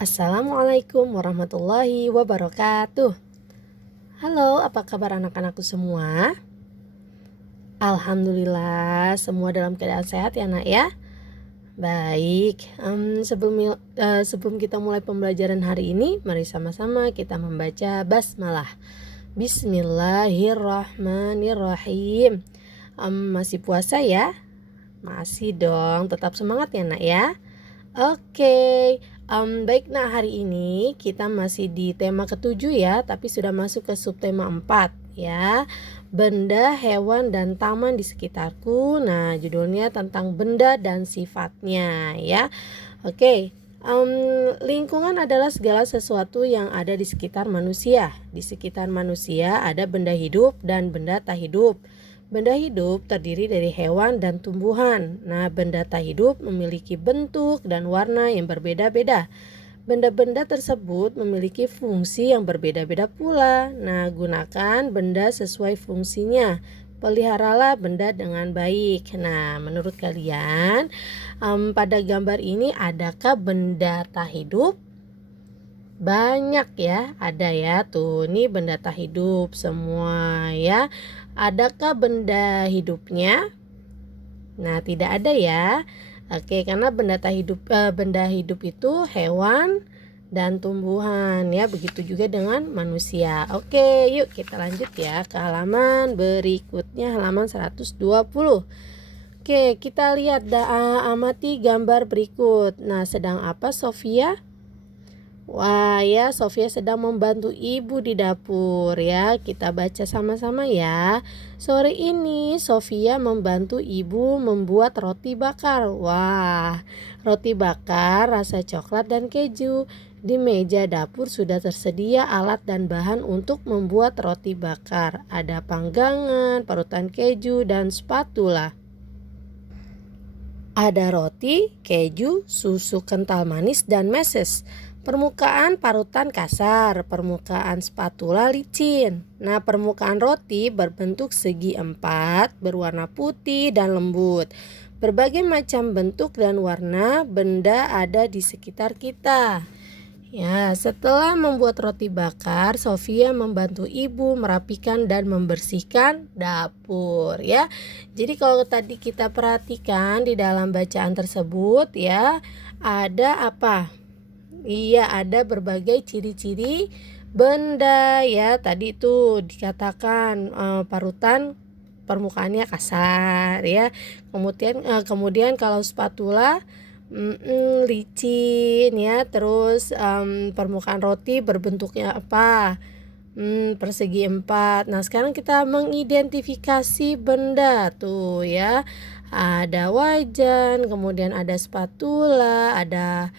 Assalamualaikum warahmatullahi wabarakatuh. Halo, apa kabar anak-anakku semua? Alhamdulillah, semua dalam keadaan sehat ya nak ya. Baik, sebelum kita mulai pembelajaran hari ini, mari sama-sama kita membaca basmalah. Bismillahirrahmanirrahim. Masih puasa ya? Masih dong, tetap semangat ya nak ya. Oke, baik. Nah, hari ini kita masih di tema ke-7 ya, tapi sudah masuk ke subtema 4 ya. Benda, hewan, dan taman di sekitarku. Nah, judulnya tentang benda dan sifatnya ya. Oke, lingkungan adalah segala sesuatu yang ada di sekitar manusia. Di sekitar manusia ada benda hidup dan benda tak hidup. Benda hidup terdiri dari hewan dan tumbuhan. Nah, benda tak hidup memiliki bentuk dan warna yang berbeda-beda. Benda-benda tersebut memiliki fungsi yang berbeda-beda pula. Nah, gunakan benda sesuai fungsinya. Peliharalah benda dengan baik. Nah, menurut kalian, pada gambar ini adakah benda tak hidup? Banyak ya, ada ya. Tuh, ini benda tak hidup semua ya. Adakah benda hidupnya? Nah, tidak ada ya. Oke, karena benda hidup itu hewan dan tumbuhan ya. Begitu juga dengan manusia. Oke, yuk kita lanjut ya ke halaman berikutnya, halaman 120. Oke, kita lihat amati gambar berikut. Nah, sedang apa Sofia? Wah ya, Sofia sedang membantu ibu di dapur ya. Kita baca sama-sama ya. Sore ini Sofia membantu ibu membuat roti bakar. Wah, roti bakar rasa coklat dan keju. Di meja dapur sudah tersedia alat dan bahan untuk membuat roti bakar. Ada panggangan, parutan keju, dan spatula. Ada roti, keju, susu kental manis, dan meses. Permukaan parutan kasar, permukaan spatula licin. Nah, permukaan roti berbentuk segi empat, berwarna putih dan lembut. Berbagai macam bentuk dan warna benda ada di sekitar kita. Ya, setelah membuat roti bakar, Sofia membantu ibu merapikan dan membersihkan dapur ya. Jadi kalau tadi kita perhatikan di dalam bacaan tersebut ya, ada apa? Iya, ada berbagai ciri-ciri benda ya. Tadi itu dikatakan parutan permukaannya kasar ya. Kemudian kalau spatula licin ya. Terus permukaan roti berbentuknya apa? Persegi empat. Nah, sekarang kita mengidentifikasi benda tuh ya. Ada wajan, kemudian ada spatula, ada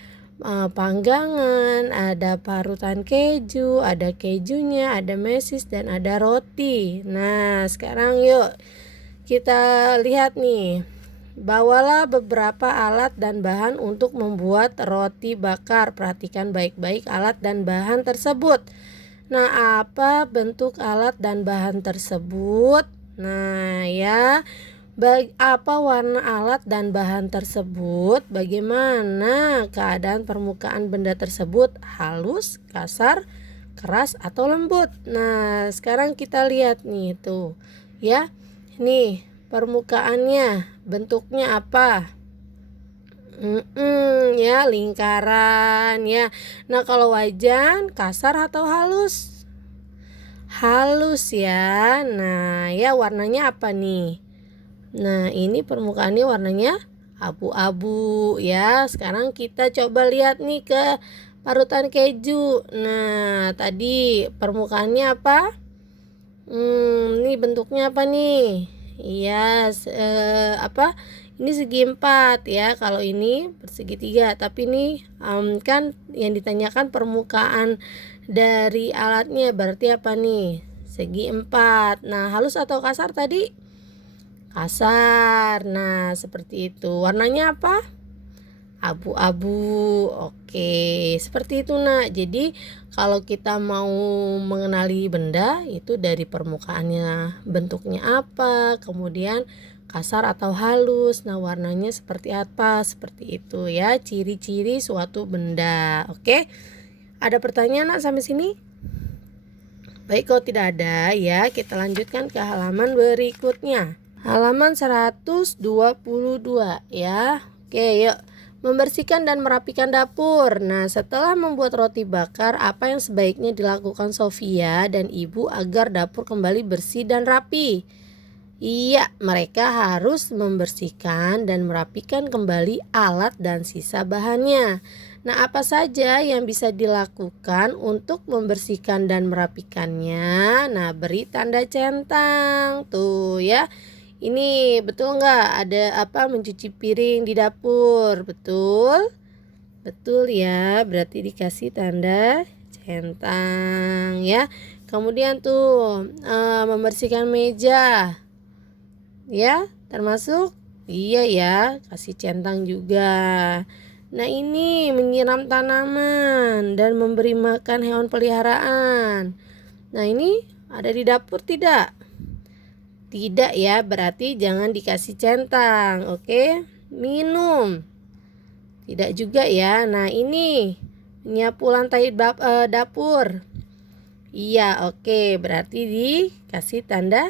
panggangan, ada parutan keju, ada kejunya, ada mesis, dan ada roti. Nah, sekarang yuk kita lihat nih. Bawalah beberapa alat dan bahan untuk membuat roti bakar. Perhatikan baik-baik alat dan bahan tersebut. Nah, apa bentuk alat dan bahan tersebut? Nah, ya. Apa warna alat dan bahan tersebut? Bagaimana keadaan permukaan benda tersebut? Halus, kasar, keras, atau lembut? Nah, sekarang kita lihat nih tuh ya. Nih permukaannya, bentuknya apa? Ya, lingkaran ya. Nah, kalau wajan kasar atau halus? Halus ya. Nah, ya warnanya apa nih? Nah, ini permukaannya warnanya abu-abu ya. Sekarang kita coba lihat nih ke parutan keju. Nah, tadi permukaannya apa? Ini bentuknya apa nih? Iya, apa? Ini segi empat ya. Kalau ini persegi tiga. Tapi ini kan yang ditanyakan permukaan dari alatnya, berarti apa nih? Segi empat. Nah, halus atau kasar tadi? Kasar. Nah, seperti itu. Warnanya apa? Abu-abu. Oke, seperti itu nak. Jadi kalau kita mau mengenali benda itu dari permukaannya, bentuknya apa, kemudian kasar atau halus. Nah, warnanya seperti apa? Seperti itu ya, ciri-ciri suatu benda. Oke. Ada pertanyaan nak sampai sini? Baik, kalau tidak ada ya, kita lanjutkan ke halaman berikutnya. Halaman 122 ya. Oke, yuk. Membersihkan dan merapikan dapur. Nah, setelah membuat roti bakar, apa yang sebaiknya dilakukan Sofia dan Ibu agar dapur kembali bersih dan rapi? Iya, mereka harus membersihkan dan merapikan kembali alat dan sisa bahannya. Nah, apa saja yang bisa dilakukan untuk membersihkan dan merapikannya? Nah, beri tanda centang. Tuh ya. Ini betul nggak ada mencuci piring di dapur? Betul? Betul ya, berarti dikasih tanda centang ya. Kemudian tuh membersihkan meja. Ya, termasuk? Iya ya, kasih centang juga. Nah, ini menyiram tanaman dan memberi makan hewan peliharaan. Nah, ini ada di dapur tidak? Tidak ya, berarti jangan dikasih centang. Oke, minum. Tidak juga ya. Nah, ini menyapu lantai dapur. Iya, oke, berarti dikasih tanda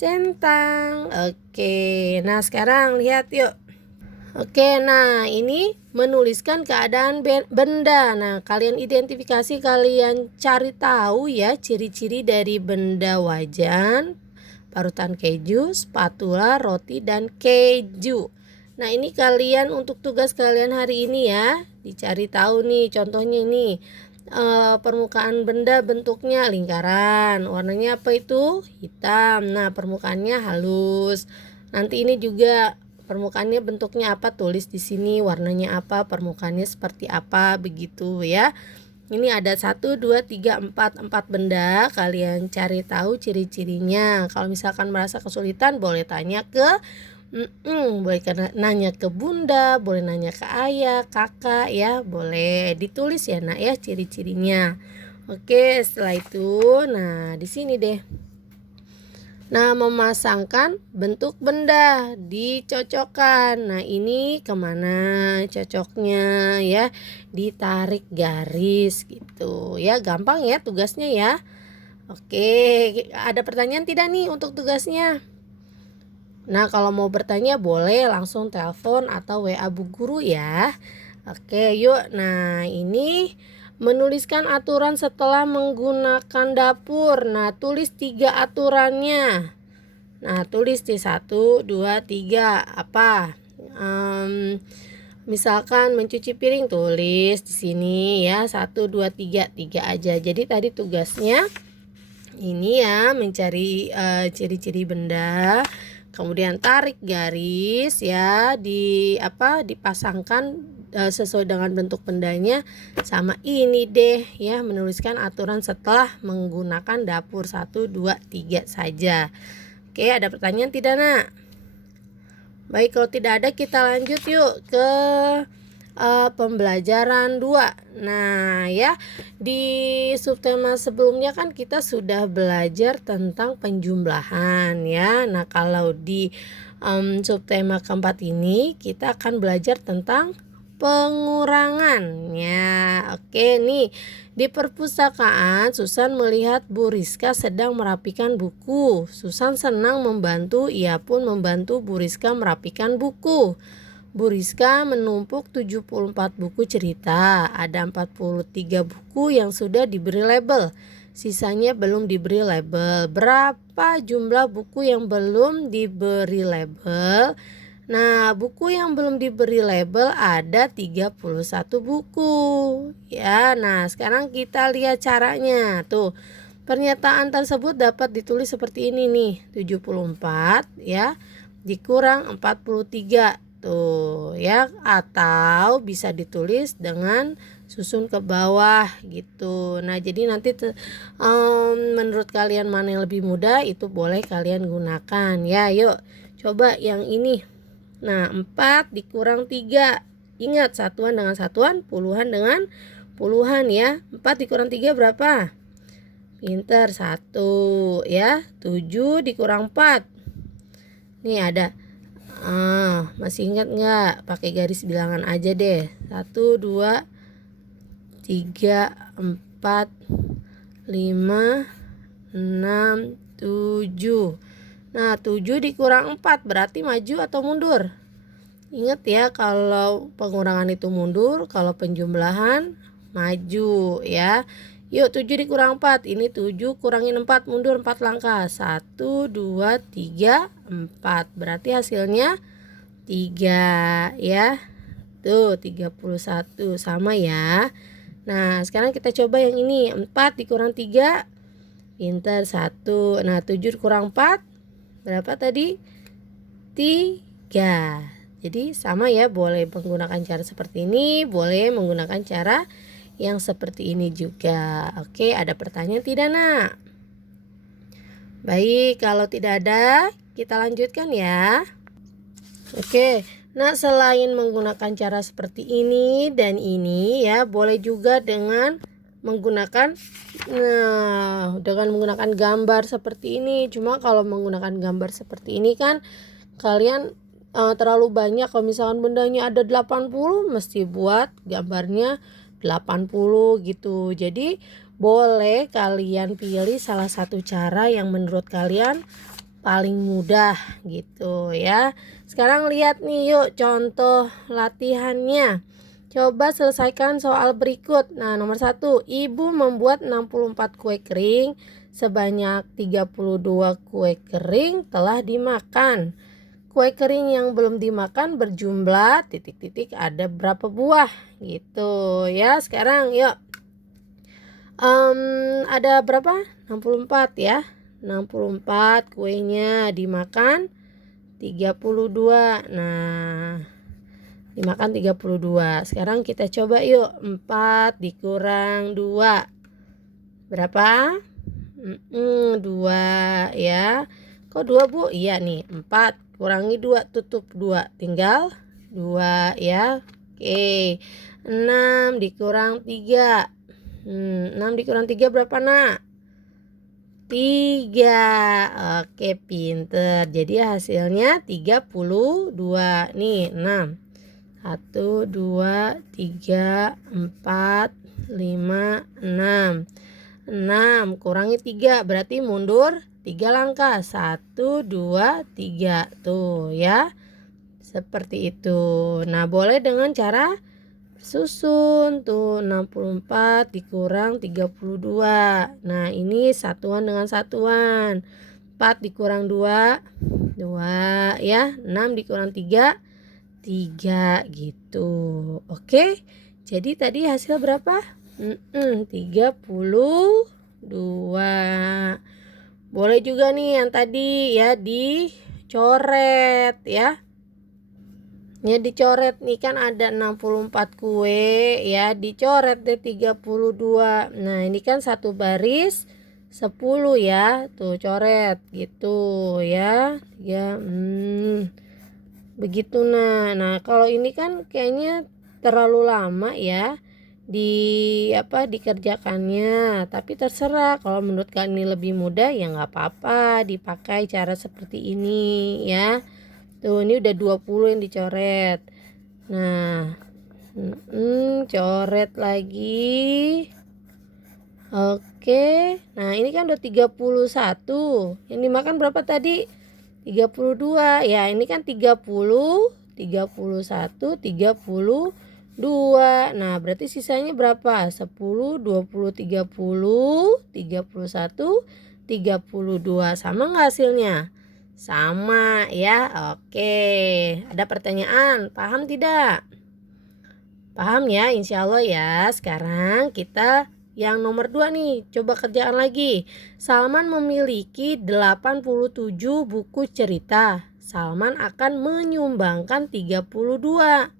centang. Oke, nah sekarang lihat yuk. Oke, nah ini menuliskan keadaan benda. Nah, kalian identifikasi, kalian cari tahu ya ciri-ciri dari benda wajan, parutan keju, spatula, roti, dan keju. Nah, ini kalian untuk tugas kalian hari ini ya, dicari tahu nih. Contohnya ini permukaan benda bentuknya lingkaran, warnanya apa itu? Hitam. Nah, permukaannya halus. Nanti ini juga permukaannya bentuknya apa? Tulis di sini warnanya apa, permukaannya seperti apa, begitu ya. Ini ada 1, 2, 3, 4 benda. Kalian cari tahu ciri-cirinya. Kalau misalkan merasa kesulitan, boleh tanya ke boleh nanya ke bunda, boleh nanya ke ayah, kakak ya. Boleh ditulis ya nak ya ciri-cirinya. Oke, setelah itu nah di sini deh. Nah, memasangkan bentuk benda, dicocokkan. Nah, ini kemana cocoknya ya? Ditarik garis gitu ya. Gampang ya tugasnya ya. Oke, ada pertanyaan tidak nih untuk tugasnya? Nah, kalau mau bertanya boleh langsung telepon atau WA Bu Guru ya. Oke, yuk. Nah, ini menuliskan aturan setelah menggunakan dapur. Nah, tulis 3 aturannya. Nah, tulis di 1, 2, 3. Apa? Misalkan mencuci piring, tulis di sini ya 1, 2, 3, 3 aja. Jadi tadi tugasnya ini ya, mencari ciri-ciri benda. Kemudian tarik garis ya, dipasangkan sesuai dengan bentuk bendanya. Sama ini deh ya, menuliskan aturan setelah menggunakan dapur 1, 2, 3 saja. Oke, ada pertanyaan tidak nak? Baik, kalau tidak ada kita lanjut yuk ke pembelajaran 2. Nah ya, di subtema sebelumnya kan kita sudah belajar tentang penjumlahan ya. Nah, kalau di subtema keempat ini kita akan belajar tentang pengurangan ya. Oke nih, di perpustakaan Susan melihat Bu Rizka sedang merapikan buku. Susan senang membantu, ia pun membantu Bu Rizka merapikan buku. Bu Rizka menumpuk 74 buku cerita. Ada 43 buku yang sudah diberi label. Sisanya belum diberi label. Berapa jumlah buku yang belum diberi label? Nah, buku yang belum diberi label ada 31 buku. Ya, nah sekarang kita lihat caranya. Tuh, pernyataan tersebut dapat ditulis seperti ini nih. 74 ya, dikurang 43. Tuh ya, atau bisa ditulis dengan susun ke bawah gitu. Nah, jadi nanti menurut kalian mana yang lebih mudah itu boleh kalian gunakan ya. Yuk coba yang ini. Nah, 4 dikurang 3. Ingat, satuan dengan satuan, puluhan dengan puluhan ya. 4 dikurang 3 berapa? Pinter, 1 ya. 7 dikurang 4. Nih ada. Masih ingat nggak? Pakai garis bilangan aja deh. 1, 2, 3, 4, 5, 6, 7. Nah, 7 dikurang 4 berarti maju atau mundur? Ingat ya, kalau pengurangan itu mundur, kalau penjumlahan maju ya. Yuk, 7 dikurang 4. Ini 7 kurangin 4, mundur 4 langkah. 1, 2, 3, 4. Berarti hasilnya 3 ya. Tuh, 31 sama ya. Nah, sekarang kita coba yang ini. 4 dikurang 3. Pintar, 1. Nah, 7 kurang 4 berapa tadi? 3. Jadi sama ya, boleh menggunakan cara seperti ini, boleh menggunakan cara yang seperti ini juga. Oke, ada pertanyaan tidak, Nak? Baik, kalau tidak ada, kita lanjutkan ya. Oke, nah selain menggunakan cara seperti ini dan ini ya, boleh juga dengan menggunakan gambar seperti ini. Cuma kalau menggunakan gambar seperti ini kan kalian terlalu banyak. Kalau misalkan bendanya ada 80, mesti buat gambarnya 80 gitu. Jadi boleh kalian pilih salah satu cara yang menurut kalian paling mudah gitu ya. Sekarang lihat nih, yuk contoh latihannya. Coba selesaikan soal berikut. Nah, nomor 1, ibu membuat 64 kue kering, sebanyak 32 kue kering telah dimakan. Kue kering yang belum dimakan berjumlah titik-titik ada berapa buah gitu ya. Sekarang yuk, ada berapa? 64 ya. 64 kuenya dimakan 32. Nah, dimakan 32. Sekarang kita coba yuk. 4 dikurang 2 berapa? 2 ya. Kok 2, Bu? Iya nih, 4 kurangi 2 tutup 2, tinggal 2 ya. Oke. 6 dikurang 3. 6 dikurang 3 berapa, Nak? 3. Oke, pinter. Jadi hasilnya 32. Nih, 6. 1, 2, 3, 4, 5, 6. 6 kurangi 3 berarti mundur 3 langkah. 1, 2, 3. Tuh ya. Seperti itu. Nah, boleh dengan cara susun. Tuh, 64 dikurang 32. Nah, ini satuan dengan satuan. 4 dikurang 2, 2 ya. 6 dikurang 3, 3 gitu. Oke. Jadi tadi hasil berapa? 32. Boleh juga nih yang tadi ya dicoret ya. Ya dicoret nih, kan ada 64 kue ya, dicoret deh 32. Nah, ini kan satu baris 10 ya. Tuh, coret gitu ya. Ya, begitu. Nah kalau ini kan kayaknya terlalu lama ya dikerjakannya, tapi terserah. Kalau menurut kalian ini lebih mudah ya nggak apa-apa dipakai cara seperti ini ya. Tuh, ini udah 20 yang dicoret. Nah, coret lagi. Oke. Nah, ini kan udah 31. Yang dimakan berapa tadi? 32. Ya, ini kan 30, 31, 32. Nah, berarti sisanya berapa? 10, 20, 30, 31, 32. Sama nggak hasilnya? Sama ya. Oke. Ada pertanyaan? Paham tidak? Paham ya, insya Allah ya. Sekarang kita yang nomor 2 nih, coba kerjaan lagi. Salman memiliki 87 buku cerita. Salman akan menyumbangkan 32.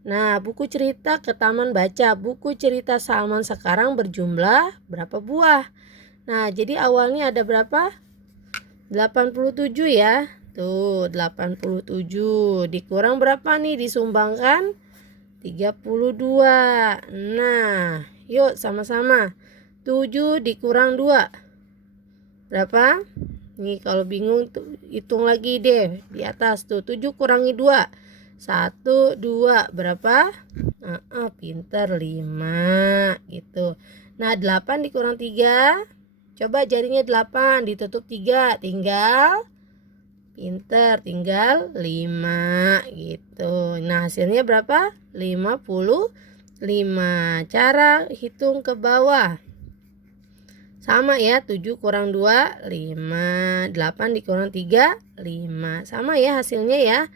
Nah, buku cerita ke taman baca. Buku cerita Salman sekarang berjumlah berapa buah? Nah, jadi awalnya ada berapa? 87 ya. Tuh, 87 dikurang berapa nih disumbangkan? 32. Nah, yuk sama-sama. 7 dikurang 2 berapa? Nih kalau bingung tuh hitung lagi deh di atas tuh. 7 kurangi 2. 1, 2 berapa? Pinter 5 gitu. Nah 8 dikurang 3. Coba jarinya 8 ditutup 3. Tinggal pinter tinggal 5 gitu. Nah hasilnya berapa? 55. Cara hitung ke bawah sama ya, 7 kurang 2, 5. 8 dikurang 3, 5. Sama ya hasilnya ya.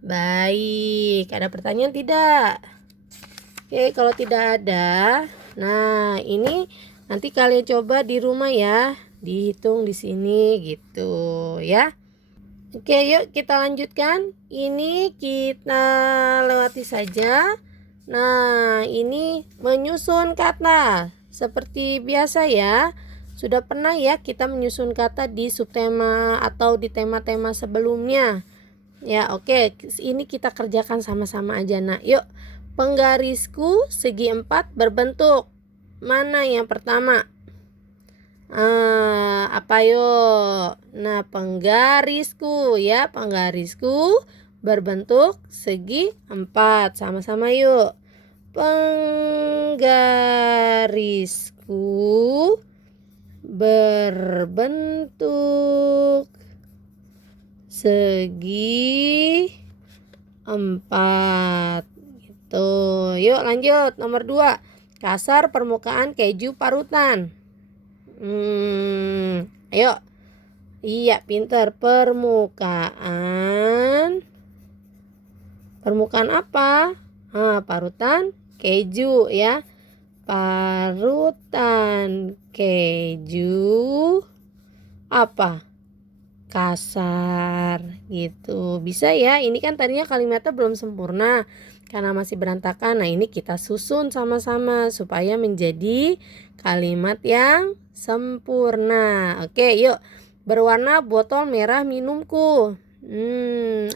Baik, ada pertanyaan tidak? Oke, kalau tidak ada, nah ini nanti kalian coba di rumah ya, dihitung di sini gitu ya. Oke, yuk kita lanjutkan. Ini kita lewati saja. Nah, ini menyusun kata. Seperti biasa ya, sudah pernah ya kita menyusun kata di subtema atau di tema-tema sebelumnya. Ya, oke, ini kita kerjakan sama-sama aja. Nah, yuk. Penggarisku segi 4 berbentuk. Mana yang pertama? Apa yuk? Nah, penggarisku ya, penggarisku berbentuk segi 4. Sama-sama yuk. Penggarisku berbentuk segi 4 gitu. Yuk lanjut nomor 2. Kasar permukaan keju parutan. Ayo. Iya pinter. Permukaan apa? Parutan keju ya. Parutan keju apa? Kasar gitu. Bisa ya, ini kan tadinya kalimatnya belum sempurna karena masih berantakan. Nah ini kita susun sama-sama supaya menjadi kalimat yang sempurna. Oke yuk, berwarna botol merah minumku.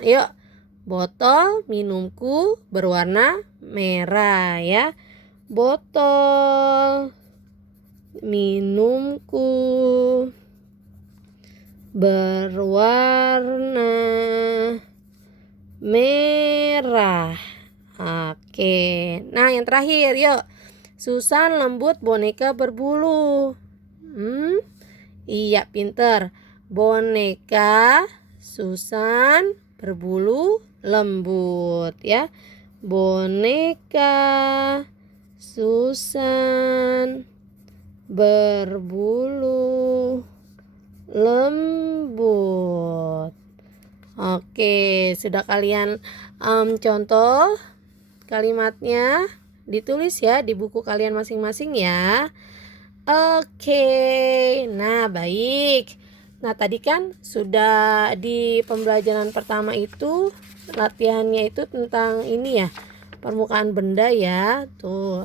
Yuk, botol minumku berwarna merah ya. Botol minumku berwarna merah. Oke. Nah, yang terakhir, yuk. Susan lembut boneka berbulu. Iya, pinter. Boneka Susan berbulu lembut ya. Boneka Susan berbulu lembut. Oke, sudah kalian contoh kalimatnya, ditulis ya di buku kalian masing-masing ya. Oke, nah baik. Nah tadi kan sudah di pembelajaran pertama itu latihannya itu tentang ini ya, permukaan benda ya, tuh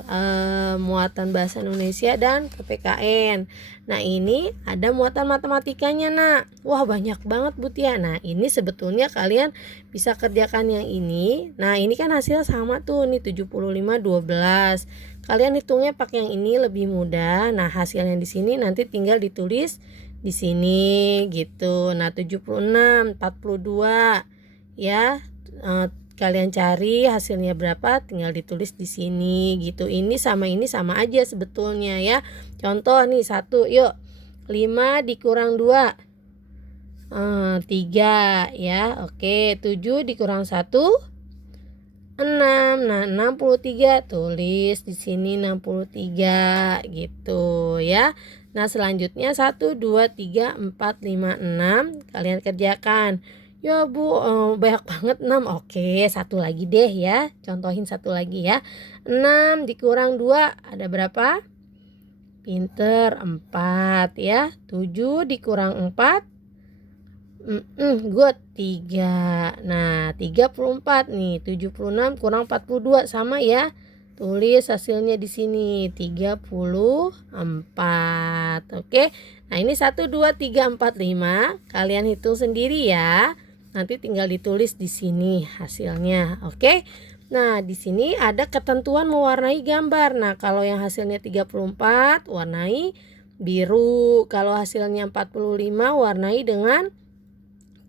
muatan bahasa Indonesia dan PPKN. Nah ini ada muatan matematikanya nak. Wah banyak banget Bu Tia. Nah ini sebetulnya kalian bisa kerjakan yang ini. Nah ini kan hasilnya sama tuh, nih 75 12. Kalian hitungnya pakai yang ini lebih mudah. Nah hasilnya di sini nanti tinggal ditulis di sini gitu. Nah 76 42 ya. Kalian cari hasilnya berapa, tinggal ditulis di sini gitu. Ini sama aja sebetulnya ya. Contoh nih 1, yuk. 5 dikurang 2 3 ya. Oke, 7 dikurang 1 6. Nah, 63 tulis di sini 63 gitu ya. Nah, selanjutnya 1 2 3 4 5 6 kalian kerjakan. Ya Bu, banyak banget 6. Oke, satu lagi deh ya. Contohin satu lagi ya. 6 dikurang 2 ada berapa? Pinter 4 ya. 7 dikurang 4 good 3. Nah 34 nih. 76 kurang 42 sama ya. Tulis hasilnya di sini 34. Oke. Nah ini 1 2 3 4 5. Kalian hitung sendiri ya. Nanti tinggal ditulis di sini hasilnya. Oke. Nah, di sini ada ketentuan mewarnai gambar. Nah, kalau yang hasilnya 34 warnai biru. Kalau hasilnya 45 warnai dengan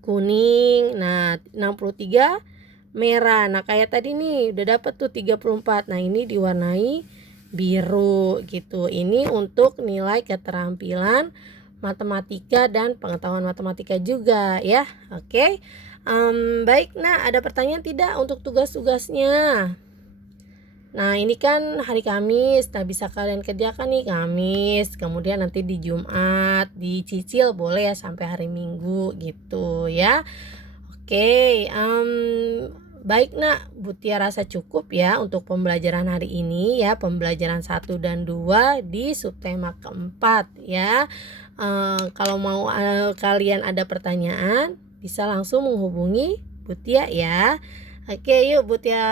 kuning. Nah, 63 merah. Nah, kayak tadi nih udah dapet tuh 34. Nah, ini diwarnai biru gitu. Ini untuk nilai keterampilan matematika dan pengetahuan matematika juga ya. Oke. Baik, nah ada pertanyaan tidak untuk tugas-tugasnya? Nah, ini kan hari Kamis. Nah, bisa kalian kerjakan nih Kamis, kemudian nanti di Jumat, dicicil boleh ya sampai hari Minggu gitu ya. Oke, baik nak, Butia rasa cukup ya untuk pembelajaran hari ini ya, pembelajaran 1 dan 2 di subtema keempat ya. Kalau mau kalian ada pertanyaan, bisa langsung menghubungi Butia ya. Oke, yuk Butia,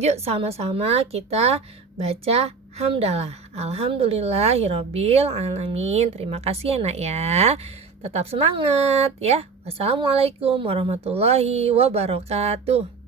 yuk sama-sama kita baca hamdalah. Alhamdulillahirabbil alamin. Terima kasih ya nak ya. Tetap semangat ya. Wassalamualaikum warahmatullahi wabarakatuh.